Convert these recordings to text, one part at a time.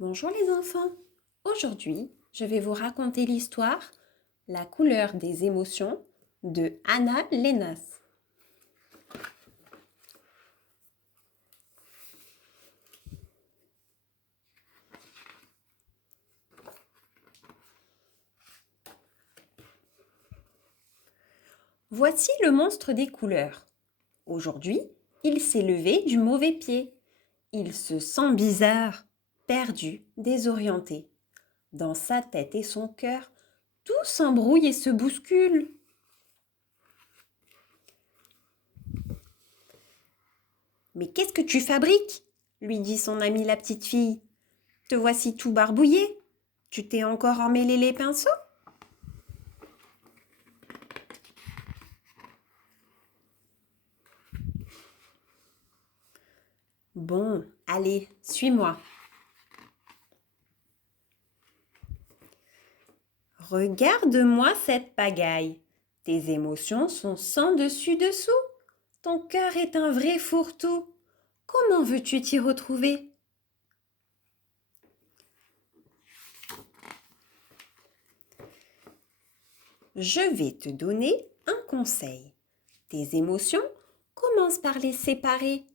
Bonjour les enfants. Aujourd'hui, je vais vous raconter l'histoire La couleur des émotions de Anna Lénas. Voici le monstre des couleurs. Aujourd'hui, il s'est levé du mauvais pied. Il se sent bizarre, perdu, désorienté. Dans sa tête et son cœur, tout s'embrouille et se bouscule. Mais qu'est-ce que tu fabriques lui dit son amie la petite fille. Te voici tout barbouillé. Tu t'es encore emmêlé les pinceaux? Bon, allez, suis-moi. Regarde-moi cette pagaille. Tes émotions sont sans dessus-dessous. Ton cœur est un vrai fourre-tout. Comment veux-tu t'y retrouver? Je vais te donner un conseil. Tes émotions, commence par les séparer,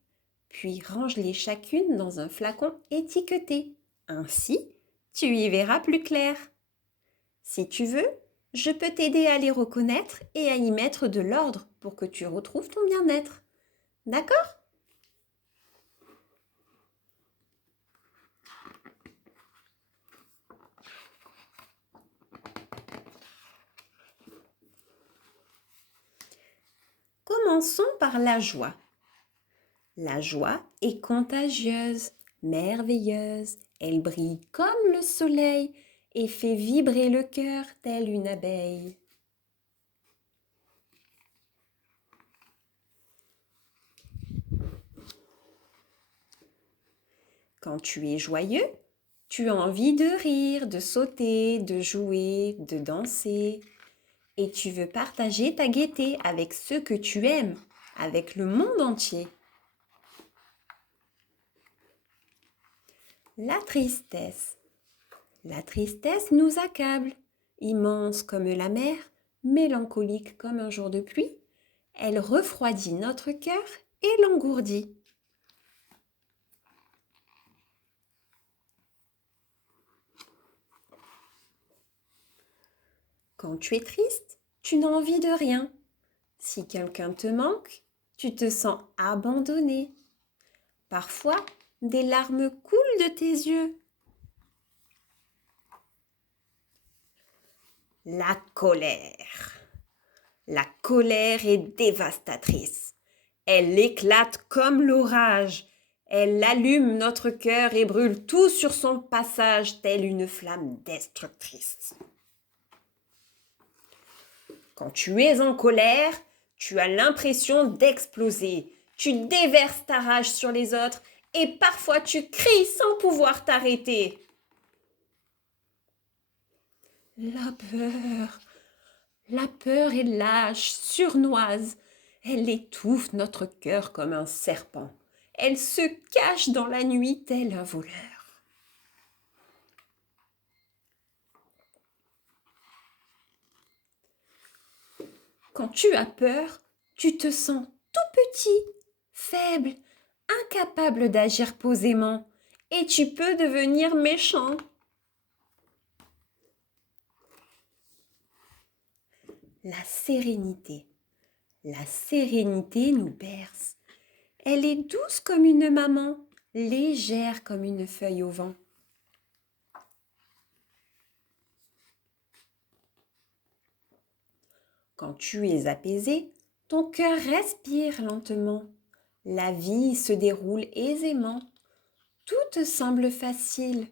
puis range-les chacune dans un flacon étiqueté. Ainsi, tu y verras plus clair. Si tu veux, je peux t'aider à les reconnaître et à y mettre de l'ordre pour que tu retrouves ton bien-être. D'accord? Commençons par la joie. La joie est contagieuse, merveilleuse. Elle brille comme le soleil et fait vibrer le cœur telle une abeille. Quand tu es joyeux, tu as envie de rire, de sauter, de jouer, de danser. Et tu veux partager ta gaieté avec ceux que tu aimes, avec le monde entier. La tristesse. La tristesse nous accable, immense comme la mer, mélancolique comme un jour de pluie. Elle refroidit notre cœur et l'engourdit. Quand tu es triste, tu n'as envie de rien. Si quelqu'un te manque, tu te sens abandonné. Parfois, des larmes coulent de tes yeux. La colère. La colère est dévastatrice. Elle éclate comme l'orage. Elle allume notre cœur et brûle tout sur son passage, telle une flamme destructrice. Quand tu es en colère, tu as l'impression d'exploser. Tu déverses ta rage sur les autres et parfois tu cries sans pouvoir t'arrêter. La peur est lâche, surnoise. Elle étouffe notre cœur comme un serpent. Elle se cache dans la nuit tel un voleur. Quand tu as peur, tu te sens tout petit, faible, incapable d'agir posément, et tu peux devenir méchant. La sérénité. La sérénité nous berce. Elle est douce comme une maman, légère comme une feuille au vent. Quand tu es apaisé, ton cœur respire lentement. La vie se déroule aisément. Tout te semble facile.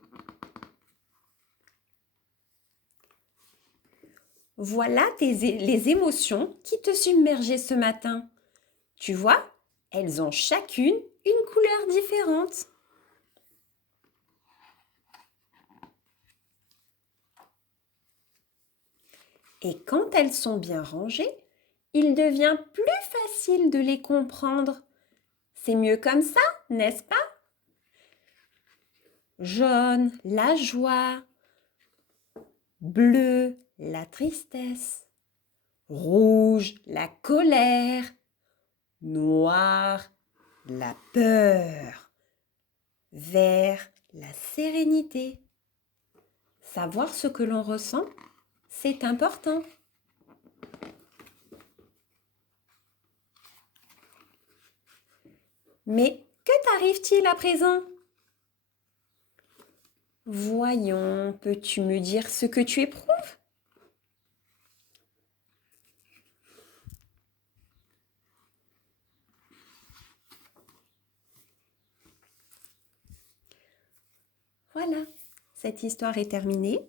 Voilà les émotions qui te submergeaient ce matin. Tu vois, elles ont chacune une couleur différente. Et quand elles sont bien rangées, il devient plus facile de les comprendre. C'est mieux comme ça, n'est-ce pas? jaune, la joie, bleu, la tristesse, rouge, la colère, noir, la peur, vert, la sérénité. Savoir ce que l'on ressent, c'est important. Mais que t'arrive-t-il à présent? Voyons, peux-tu me dire ce que tu éprouves? Voilà, cette histoire est terminée.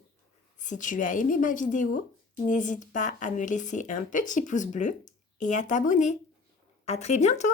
Si tu as aimé ma vidéo, n'hésite pas à me laisser un petit pouce bleu et à t'abonner. À très bientôt!